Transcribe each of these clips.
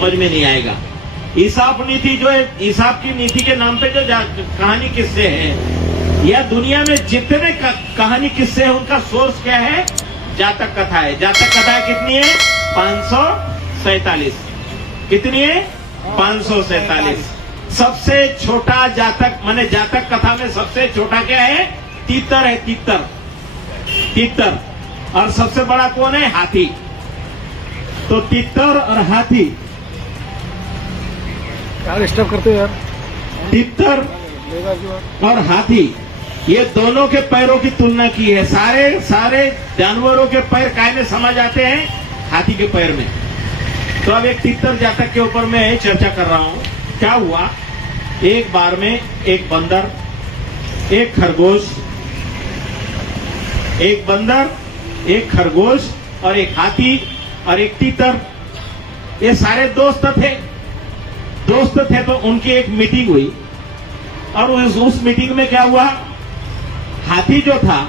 समझ में नहीं आएगा। ईसाफ नीति जो है, ईसाफ की नीति के नाम पे जो कहानी किस्से हैं, या दुनिया में जितने कहानी किस्से हैं उनका सोर्स क्या है? जातक कथा है। जातक कथा कितनी है? 547। कितनी है? 547। सबसे छोटा जातक माने जातक कथा में सबसे छोटा क्या है? तीतर है। तीतर, तीतर। और सबसे बड़ा कौन है? हाथी। तो तीतर और हाथी, यार स्टॉप करते हो यार। तीतर और हाथी, ये दोनों के पैरों की तुलना की है। सारे जानवरों के पैर काय में समझ आते हैं? हाथी के पैर में। तो अब एक तीतर जातक के ऊपर मैं चर्चा कर रहा हूं। क्या हुआ? एक बार में एक बंदर, एक खरगोश, एक बंदर, एक खरगोश और एक हाथी और एक तीतर, ये सारे दोस्त थे। तो उनकी एक मीटिंग हुई और उस मीटिंग में क्या हुआ? हाथी जो था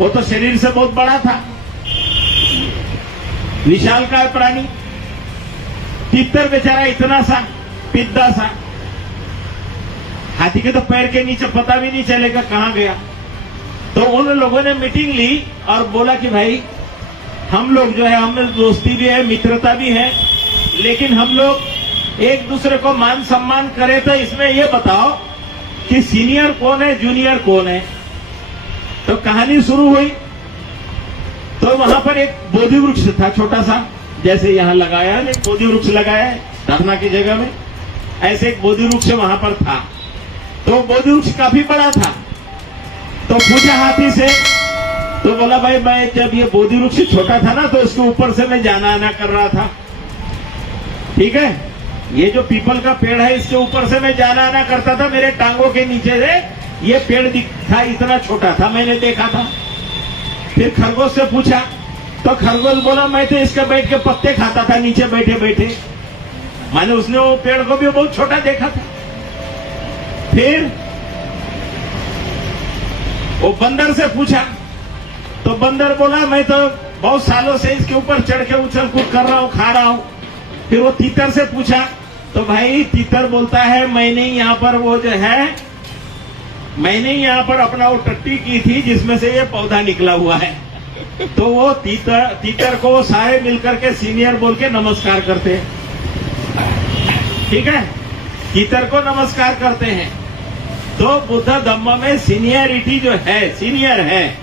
वो तो शरीर से बहुत बड़ा था, विशालकाय प्राणी। तीतर बेचारा इतना सा पिद्दा सा, हाथी के तो पैर के नीचे पता भी नहीं चलेगा कहां गया। तो उन लोगों ने मीटिंग ली और बोला कि भाई हम लोग जो है, हमें दोस्ती भी है, मित्रता भी है, लेकिन हम लोग एक दूसरे को मान सम्मान करें, तो इसमें ये बताओ कि सीनियर कौन है, जूनियर कौन है। तो कहानी शुरू हुई। तो वहां पर एक बोधि वृक्ष था छोटा सा, जैसे यहां लगाया है, एक बोधि वृक्ष लगाया है धरना की जगह में, ऐसे एक बोधि वृक्ष वहां पर था। तो बोधि वृक्ष काफी बड़ा था। तो पूछा हाथी से, तो बोला भाई मैं जब ये बोधि वृक्ष छोटा था ना, तो उसके ऊपर से मैं जाना आना कर रहा था। ठीक है, ये जो पीपल का पेड़ है इसके ऊपर से मैं जाना आना करता था, मेरे टांगों के नीचे से ये पेड़ था, इतना छोटा था, मैंने देखा था। फिर खरगोश से पूछा, तो खरगोश बोला मैं तो इसका बैठ के पत्ते खाता था नीचे बैठे बैठे, माने उसने वो पेड़ को भी बहुत छोटा देखा था। फिर वो बंदर से पूछा, तो बंदर बोला मैं तो बहुत सालों से इसके ऊपर चढ़ के उछल कूद कर रहा हूं, खा रहा हूं। फिर वो तीतर से पूछा, तो भाई तीतर बोलता है मैंने यहाँ पर वो जो है, मैंने यहाँ पर अपना वो टट्टी की थी जिसमें से ये पौधा निकला हुआ है। तो वो तीतर को वो सारे मिलकर के सीनियर बोल के नमस्कार करते हैं। ठीक है, तीतर को नमस्कार करते हैं। तो बुद्ध धम्म में सीनियरिटी जो है, सीनियर है।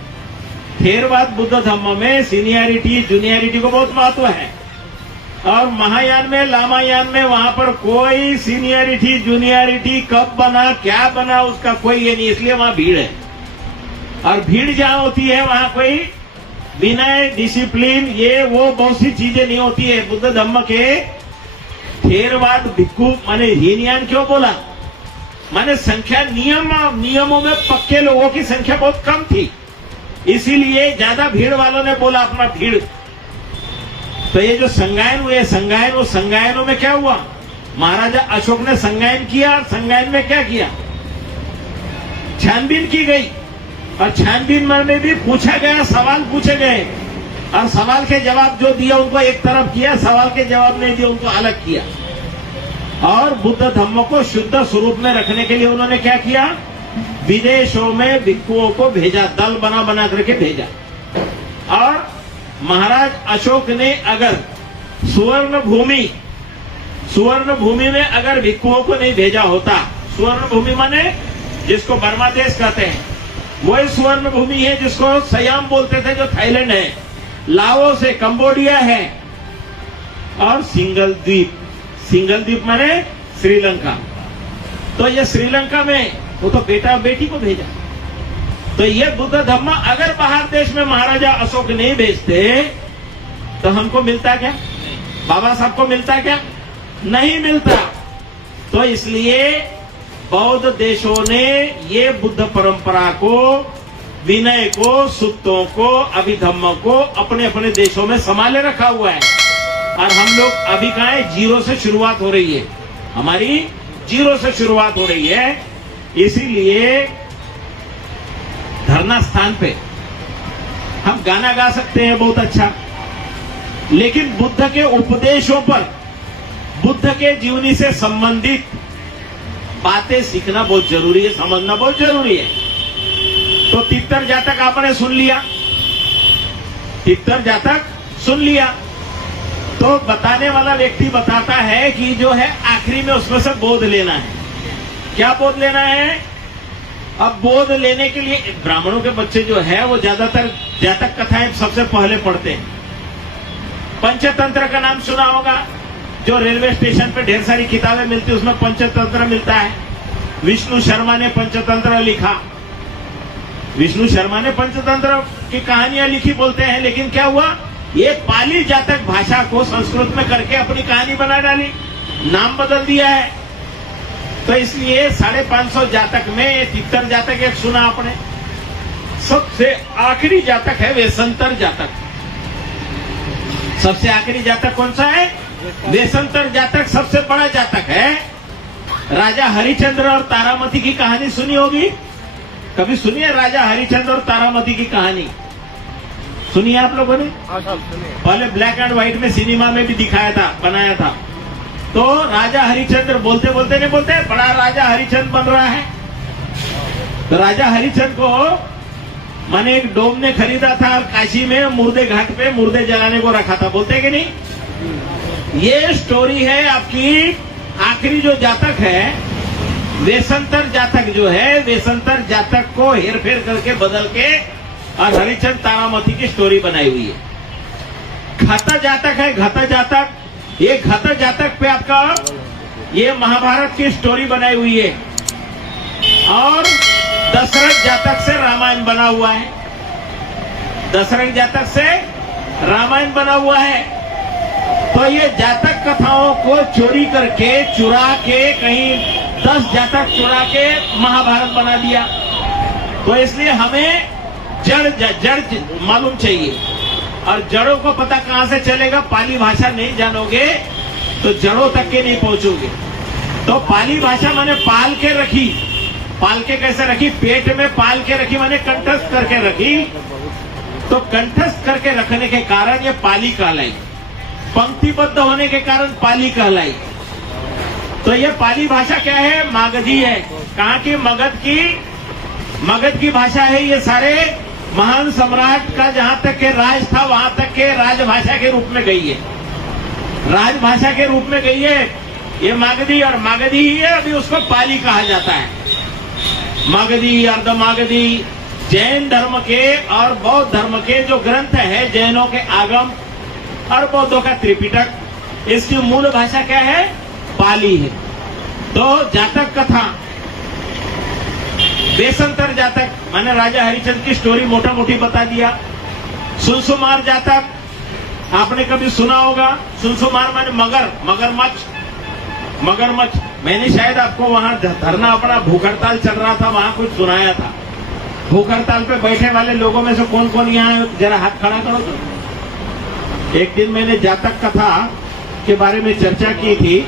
थेरवाद बुद्ध धम्म में सीनियरिटी जूनियरिटी को बहुत महत्व है। और महायान में, लामायान में वहां पर कोई सीनियरिटी जूनियरिटी कब बना क्या बना उसका कोई ये नहीं, इसलिए वहां भीड़ है। और भीड़ जहां होती है वहां कोई विनय, डिसिप्लिन, ये वो बहुत सी चीजें नहीं होती है। बुद्ध धम्म के थेरवाद भिक्खु माने हीनयान क्यों बोला? माने संख्या नियमों में पक्के लोगों की संख्या बहुत कम थी, इसीलिए ज्यादा भीड़ वालों ने बोला अपना भीड़। तो ये जो संगायन हुए, संगायनों में क्या हुआ? महाराजा अशोक ने संगायन किया। संगायन में क्या किया? छानबीन की गई, और छानबीन में भी पूछा गया, सवाल पूछे गए, और सवाल के जवाब जो दिया उनको एक तरफ किया, सवाल के जवाब नहीं दिया उनको अलग किया। और बुद्ध धम्म को शुद्ध स्वरूप में रखने के लिए उन्होंने क्या किया? विदेशों में भिक्षुओं को भेजा, दल बना करके भेजा। और महाराज अशोक ने अगर सुवर्ण भूमि में अगर भिक्षुओं को नहीं भेजा होता, सुवर्ण भूमि माने जिसको बर्मा देश कहते हैं, वही सुवर्ण भूमि है जिसको सयाम बोलते थे जो थाईलैंड है, लाओस है, कंबोडिया है, और सिंगल द्वीप माने श्रीलंका। तो ये श्रीलंका में वो तो बेटा बेटी को भेजा। तो ये बुद्ध धम्म अगर बाहर देश में महाराजा अशोक नहीं भेजते तो हमको मिलता क्या? बाबा साहब को मिलता क्या? नहीं मिलता। तो इसलिए बौद्ध देशों ने ये बुद्ध परंपरा को, विनय को, सुत्तों को, अभिधम्म को अपने अपने देशों में संभाले रखा हुआ है। और हम लोग अभी कहाँ है? जीरो से शुरुआत हो रही है, हमारी जीरो से शुरुआत हो रही है। इसीलिए धरना स्थान पे हम गाना गा सकते हैं बहुत अच्छा, लेकिन बुद्ध के उपदेशों पर, बुद्ध के जीवनी से संबंधित बातें सीखना बहुत जरूरी है, समझना बहुत जरूरी है। तो तितर जातक आपने सुन लिया, तितर जातक सुन लिया। तो बताने वाला व्यक्ति बताता है कि जो है आखिरी में उसमें से बोध लेना है। क्या बोध लेना है? अब बोध लेने के लिए ब्राह्मणों के बच्चे जो है वो ज्यादातर जातक कथाएं सबसे पहले पढ़ते हैं। पंचतंत्र का नाम सुना होगा, जो रेलवे स्टेशन पे ढेर सारी किताबें मिलती है, उसमें पंचतंत्र मिलता है। विष्णु शर्मा ने पंचतंत्र लिखा, विष्णु शर्मा ने पंचतंत्र की कहानियां लिखी बोलते हैं, लेकिन क्या हुआ, ये पाली जातक भाषा को संस्कृत में करके अपनी कहानी बना डाली, नाम बदल दिया है। तो इसलिए 550 जातक में तितर जातक एक सुना आपने। सबसे आखिरी जातक है वेशंतर जातक। सबसे आखिरी जातक कौन सा है? वेशंतर जातक सबसे बड़ा जातक है। राजा हरिश्चंद्र और तारामती की कहानी सुनी होगी, कभी सुनी है? राजा हरिश्चंद्र और तारामती की कहानी सुनी है आप लोगों ने? पहले ब्लैक एंड व्हाइट में सिनेमा में भी दिखाया था, बनाया था। तो राजा हरिश्चंद्र बोलते बोलते नहीं बोलते, बड़ा राजा हरिश्चंद्र बन रहा है। तो राजा हरिश्चंद्र को माने एक डोम ने खरीदा था और काशी में मुर्दे घाट पे मुर्दे जलाने को रखा था, बोलते कि नहीं? ये स्टोरी है आपकी। आखिरी जो जातक है वेशंतर जातक जो है, वेशंतर जातक को हेरफेर करके बदल के और हरिश्चंद्र तारामती की स्टोरी बनाई हुई है। घाता जातक है, घाता जातक। ये घाता जातक पे आपका ये महाभारत की स्टोरी बनाई हुई है और दशरथ जातक से रामायण बना हुआ है। दशरथ जातक से रामायण बना हुआ है। तो ये जातक कथाओं को चोरी करके चुरा के कहीं 10 जातक चुरा के महाभारत बना दिया। तो इसलिए हमें जड़ मालूम चाहिए, और जड़ों को पता कहां से चलेगा? पाली भाषा नहीं जानोगे तो जड़ों तक के नहीं पहुंचोगे। तो पाली भाषा माने पाल के रखी। पाल के कैसे रखी? पेट में पाल के रखी माने कंठस्थ करके रखी। तो कंठस्थ करके रखने के कारण ये पाली कहलाई, पंक्तिबद्ध होने के कारण पाली कहलाई। तो ये पाली भाषा क्या है? मागधी है। कहाँ की? मगध की भाषा है। ये सारे महान सम्राट का जहां तक के राज था वहां तक के राजभाषा के रूप में गई है, राजभाषा के रूप में गई है ये मागधी। और मागधी ही है, अभी उसको पाली कहा जाता है। मागधी, अर्धमागधी जैन धर्म के और बौद्ध धर्म के जो ग्रंथ है, जैनों के आगम और बौद्धों का त्रिपिटक, इसकी मूल भाषा क्या है? पाली है। तो जातक कथा वेशंतर जातक माने राजा हरिश्चंद्र की स्टोरी मोटा मोटी बता दिया। सुनसुमार जातक आपने कभी सुना होगा। सुनसुमार माने मगरमच्छ। मैंने शायद आपको वहां धरना अपना भूख हड़ताल चल रहा था, वहां कुछ सुनाया था। भूख हड़ताल पे बैठे वाले लोगों में से कौन कौन यहाँ जरा हाथ खड़ा करो तो। एक दिन मैंने जातक कथा के बारे में चर्चा की थी,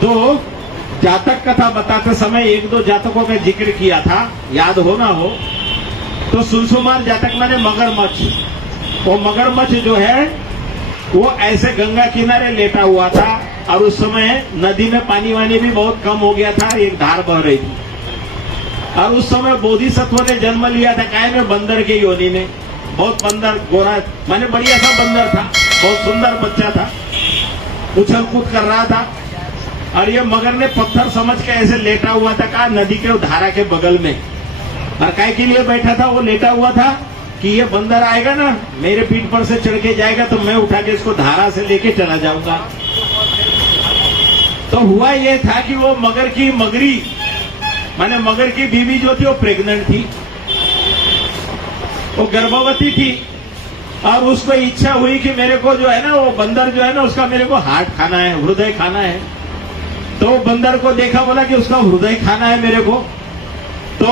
तो जातक कथा बताते समय 1-2 जातकों का जिक्र किया था, याद हो ना हो। तो सुनसुमार जातक माने मगरमच्छ। वो मगरमच्छ जो है वो ऐसे गंगा किनारे लेटा हुआ था और उस समय नदी में पानी वानी भी बहुत कम हो गया था, एक धार बह रही थी। और उस समय बोधिसत्व ने जन्म लिया था काय में? बंदर के योनि में। बहुत बंदर गोरा माने बढ़िया सा बंदर था, बहुत सुंदर बच्चा था, उछल कूद कर रहा था। और ये मगर ने पत्थर समझ के ऐसे लेटा हुआ था, कहा नदी के धारा के बगल में। और काय के लिए बैठा था? वो लेटा हुआ था कि ये बंदर आएगा ना, मेरे पीठ पर से चढ़ के जाएगा तो मैं उठा के इसको धारा से लेके चला जाऊंगा। तो हुआ ये था कि वो मगरी माने मगर की बीवी जो थी वो प्रेग्नेंट थी, वो गर्भवती थी। और उसको इच्छा हुई कि मेरे को जो है ना, वो बंदर जो है ना, उसका मेरे को हार्ट खाना है, हृदय खाना है। तो बंदर को देखा, बोला कि उसका हृदय खाना है मेरे को, तो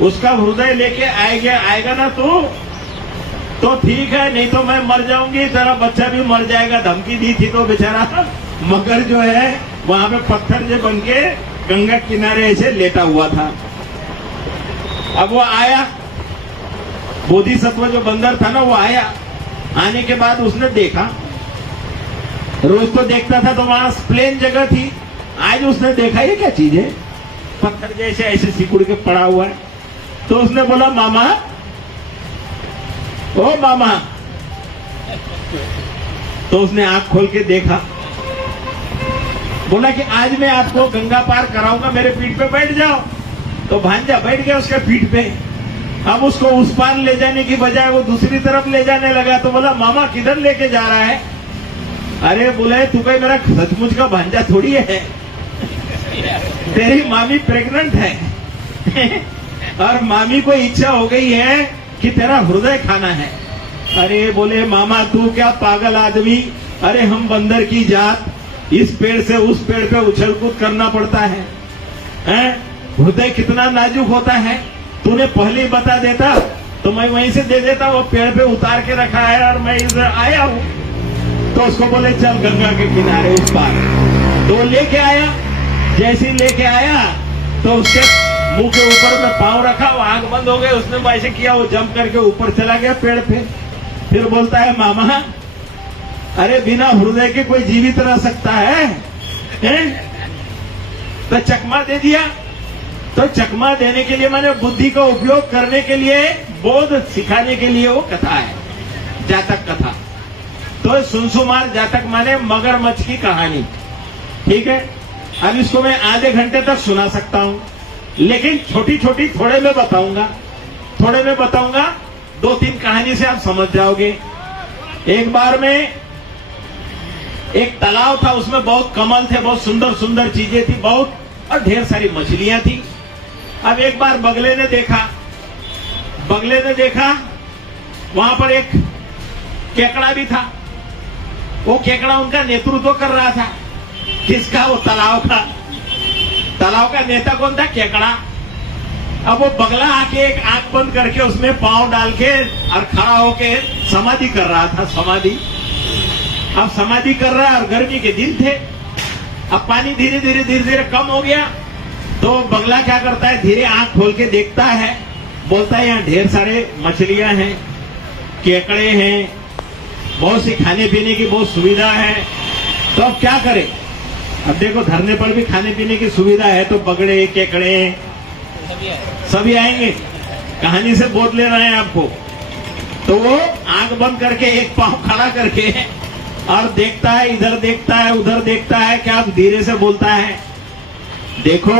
उसका हृदय लेके आएगा ना तो ठीक है, नहीं तो मैं मर जाऊंगी, तेरा बच्चा भी मर जाएगा। धमकी दी थी। तो बेचारा मगर जो है वहां पे पत्थर जो बन के गंगा किनारे ऐसे लेटा हुआ था। अब वो आया, बोधिसत्व जो बंदर था ना वो आया। आने के बाद उसने देखा रोज तो देखता था तो वहां प्लेन जगह थी, आज उसने देखा ये क्या चीज है, पत्थर जैसे ऐसे सिकुड़ के पड़ा हुआ है। तो उसने बोला मामा, ओ मामा। तो उसने आंख खोल के देखा, बोला कि आज मैं आपको गंगा पार कराऊंगा, मेरे पीठ पे बैठ जाओ। तो भांजा बैठ गया उसके पीठ पे। अब उसको उस पार ले जाने की बजाय वो दूसरी तरफ ले जाने लगा। तो बोला मामा किधर लेके जा रहा है? अरे बोले तू कोई मेरा सचमुच का भांजा थोड़ी है, तेरी मामी प्रेग्नेंट है और मामी को इच्छा हो गई है कि तेरा हृदय खाना है। अरे बोले मामा तू क्या पागल आदमी, अरे हम बंदर की जात, इस पेड़ से उस पेड़ पे उछल कूद करना पड़ता है, हृदय कितना नाजुक होता है, तूने पहले ही बता देता तो मैं वहीं से दे देता, वो पेड़ पे उतार के रखा है और मैं इधर आया हूं। तो उसको बोले चल गंगा के किनारे उस पार। तो लेके आया, जैसे ही लेके आया तो उसके मुंह के ऊपर में पांव रखा, वो आंख बंद हो गई, उसने ऐसे किया, वो जंप करके ऊपर चला गया पेड़ पे। फिर बोलता है मामा अरे बिना हृदय के कोई जीवित रह सकता है? तो चकमा दे दिया। तो चकमा देने के लिए मैंने बुद्धि का उपयोग करने के लिए, बोध सिखाने के लिए वो कथा है, जातक कथा। तो सुनसुमार जातक माने मगरमच्छ की कहानी, ठीक है। अब इसको मैं आधे घंटे तक सुना सकता हूं, लेकिन छोटी छोटी थोड़े में बताऊंगा, थोड़े में बताऊंगा, 2-3 कहानी से आप समझ जाओगे। एक बार में एक तालाब था, उसमें बहुत कमल थे, बहुत सुंदर सुंदर चीजें थी, बहुत, और ढेर सारी मछलियां थी। अब एक बार बगले ने देखा वहां पर एक केकड़ा भी था। वो केकड़ा उनका नेतृत्व कर रहा था। किसका? वो तालाब का नेता कौन था? केकड़ा। अब वो बगला आके एक आंख बंद करके उसमें पांव डाल के और खड़ा होके समाधि कर रहा था, समाधि। अब समाधि कर रहा है और गर्मी के दिन थे। अब पानी धीरे धीरे कम हो गया। तो बगला क्या करता है, धीरे आंख खोल के देखता है, बोलता है यहाँ ढेर सारे मछलियां हैं, केकड़े हैं, बहुत सी खाने पीने की बहुत सुविधा है, तो अब क्या करें? अब देखो धरने पर भी खाने पीने की सुविधा है, तो बगड़े केकड़े सभी आएंगे। कहानी से बोध ले रहे हैं आपको। तो वो आंख बंद करके एक पांव खड़ा करके और देखता है, इधर देखता है, उधर देखता है, क्या धीरे से बोलता है, देखो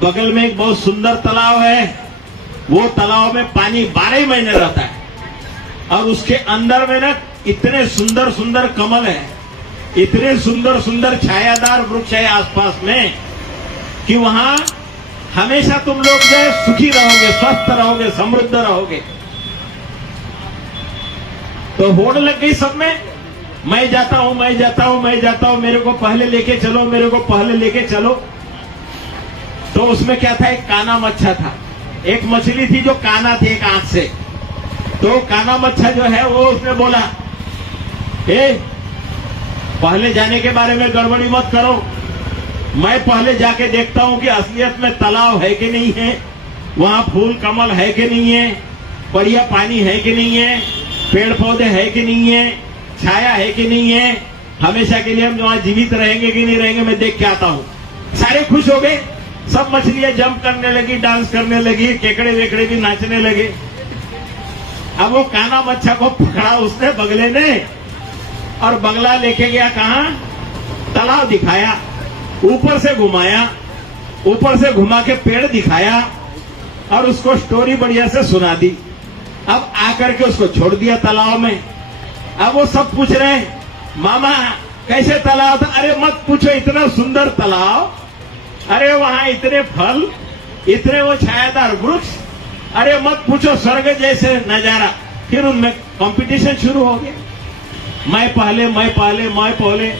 बगल में एक बहुत सुंदर तालाब है, वो तालाब में पानी 12 महीने रहता है और उसके अंदर में ना इतने सुंदर सुंदर कमल है, इतने सुंदर सुंदर छायादार वृक्ष है आसपास में कि वहां हमेशा तुम लोग जो है सुखी रहोगे, स्वस्थ रहोगे, समृद्ध रहोगे। तो होड़ लग गई सब में, मैं जाता हूं, मैं जाता हूं, मैं जाता हूं, मेरे को पहले लेके चलो, मेरे को पहले लेके चलो। तो उसमें क्या था, एक काना मच्छा था, एक मछली थी जो काना थी एक आंख से। तो काना मच्छा जो है वो उसने बोला, पहले जाने के बारे में गड़बड़ी मत करो, मैं पहले जाके देखता हूं कि असलियत में तालाब है कि नहीं है, वहां फूल कमल है कि नहीं है, बढ़िया पानी है कि नहीं है, पेड़ पौधे है कि नहीं है, छाया है कि नहीं है, हमेशा के लिए हम वहां जीवित रहेंगे कि नहीं रहेंगे, मैं देख के आता हूं। सारे खुश हो गए, सब मछलियां जंप करने लगी, डांस करने लगी, केकड़े वेकड़े भी नाचने लगे। अब वो काना मच्छा को पकड़ा उसने, बगले ने, और बगला लेके गया कहां, तालाब दिखाया, ऊपर से घुमाया, ऊपर से घुमा के पेड़ दिखाया और उसको स्टोरी बढ़िया से सुना दी। अब आकर के उसको छोड़ दिया तालाब में। अब वो सब पूछ रहे हैं, मामा कैसे तालाब था? अरे मत पूछो, इतना सुंदर तालाब, अरे वहां इतने फल, इतने वो छायादार वृक्ष, अरे मत पूछो, स्वर्ग जैसे नजारा। फिर उनमें कंपटीशन शुरू हो गया, मैं पहले, मैं पहले, मैं पहले।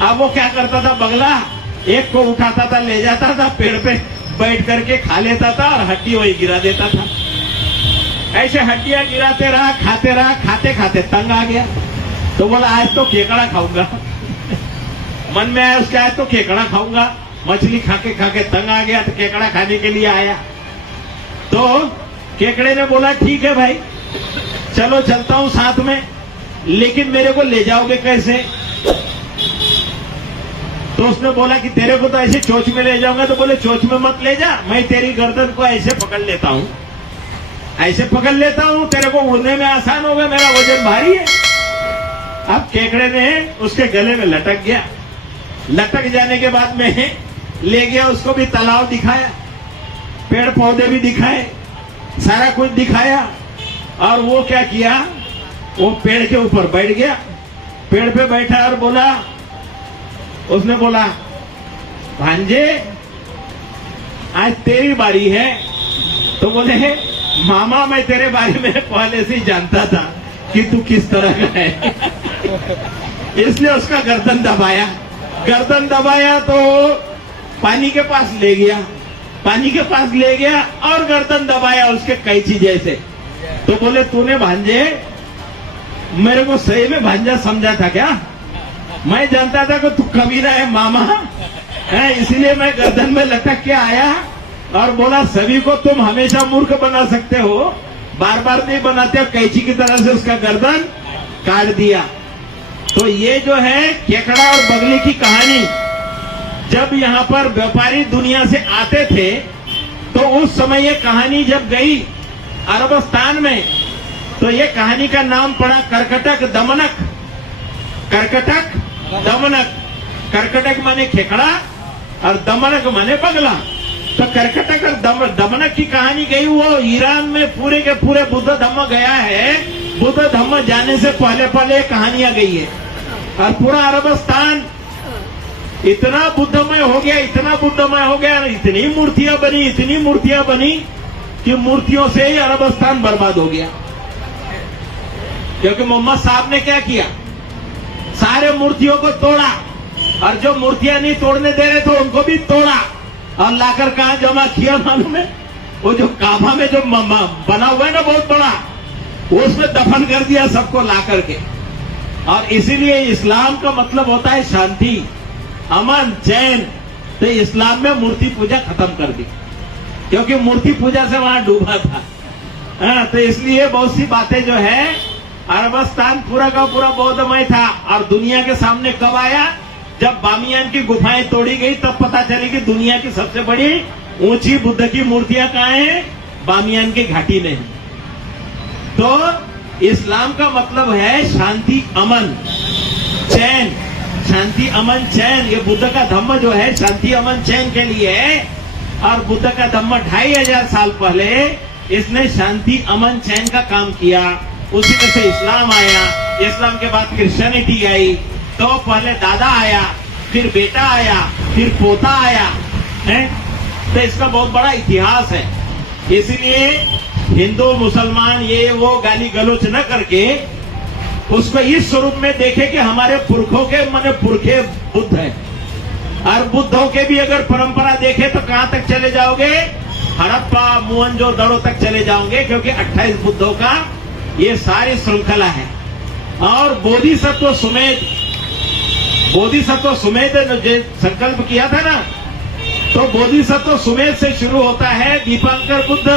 अब वो क्या करता था, बगला एक को उठाता था, ले जाता था, पेड़ पे बैठ करके खा लेता था और हड्डी वही गिरा देता था। ऐसे हड्डियां गिराते रहा, खाते खाते तंग आ गया। तो बोला आज तो केकड़ा खाऊंगा मन में आया उसके, आज तो केकड़ा खाऊंगा। मछली खाके तंग आ गया तो केकड़ा खाने के लिए आया। तो केकड़े ने बोला ठीक है भाई, चलो चलता हूं साथ में, लेकिन मेरे को ले जाओगे कैसे? तो उसने बोला कि तेरे को तो ऐसे चोंच में ले जाऊंगा। तो बोले चोंच में मत ले जा, मैं तेरी गर्दन को ऐसे पकड़ लेता हूं, ऐसे पकड़ लेता हूं, तेरे को उड़ने में आसान होगा, मेरा वजन भारी है। अब केकड़े ने उसके गले में लटक गया। लटक जाने के बाद में ले गया, उसको भी तालाब दिखाया, पेड़ पौधे भी दिखाए, सारा कुछ दिखाया। और वो क्या किया, वो पेड़ के ऊपर बैठ गया। पेड़ पे बैठा और बोला, उसने बोला भांजे आज तेरी बारी है। तो बोले मामा मैं तेरे बारे में पहले से ही जानता था कि तू किस तरह का है। इसलिए उसका गर्दन दबाया। गर्दन दबाया तो पानी के पास ले गया, पानी के पास ले गया और गर्दन दबाया उसके कैंची जैसे। तो बोले तूने भांजे मेरे को सही में भांजा समझा था क्या? मैं जानता था कि तू कमीना है मामा है, इसीलिए मैं गर्दन में लटक के आया और बोला सभी को तुम हमेशा मूर्ख बना सकते हो, बार बार नहीं बनाते हो। कैंची की तरह से उसका गर्दन काट दिया। तो ये जो है केकड़ा और बगली की कहानी, जब यहाँ पर व्यापारी दुनिया से आते थे तो उस समय ये कहानी जब गई अरबस्तान में, तो ये कहानी का नाम पड़ा कर्कटक दमनक। कर्कटक दमनक, कर्कटक माने खेकड़ा और दमनक माने बगला। तो कर्कटक और दमनक की कहानी गई, वो ईरान में पूरे के पूरे बुद्ध धम्म गया है। बुद्ध धम्म जाने से पहले पहले कहानियां गई है और पूरा अरबस्तान इतना बुद्धमय हो गया, इतना बुद्धमय हो गया, इतनी मूर्तियां बनी, इतनी मूर्तियां बनी कि मूर्तियों से ही अरबस्तान बर्बाद हो गया। क्योंकि मोहम्मद साहब ने क्या किया, सारे मूर्तियों को तोड़ा और जो मूर्तियां नहीं तोड़ने दे रहे थे उनको भी तोड़ा और लाकर कहां जमा किया मालूम है? वो जो काबा में जो बना हुआ है ना बहुत बड़ा, वो उसमें दफन कर दिया सबको ला करके। और इसीलिए इस्लाम का मतलब होता है शांति, अमन, चैन। तो इस्लाम में मूर्ति पूजा खत्म कर दी, क्योंकि मूर्ति पूजा से वहां डूबा था। तो इसलिए बहुत सी बातें जो है, अरबस्तान पूरा का पूरा बौद्धमय था। और दुनिया के सामने कब आया, जब बामियान की गुफाएं तोड़ी गई तब पता चली कि दुनिया की सबसे बड़ी ऊंची बुद्ध की मूर्तियां कहाँ हैं, बामियान की घाटी में। तो इस्लाम का मतलब है शांति, अमन, चैन। शांति, अमन, चैन। ये बुद्ध का धम्म जो है शांति, अमन, चैन के लिए है। और बुद्ध का धम्म 2500 साल पहले इसने शांति, अमन, चैन का काम किया। उसी में से इस्लाम आया। इस्लाम के बाद क्रिश्चियनिटी आई। तो पहले दादा आया, फिर बेटा आया, फिर पोता आया है। तो इसका बहुत बड़ा इतिहास है। इसीलिए हिंदू मुसलमान ये वो गाली गलोच न करके उसको इस स्वरूप में देखे कि हमारे पुरखों के माने पुरखे बुद्ध है। और बुद्धों के भी अगर परंपरा देखे तो कहां तक चले जाओगे, हड़प्पा मोहनजोदड़ो तक चले जाओगे, क्योंकि 28 बुद्धों का ये सारी श्रृंखला है। और बोधिसत्व सुमेध ने संकल्प किया था ना, तो बोधिसत्व सुमेध से शुरू होता है दीपांकर बुद्ध।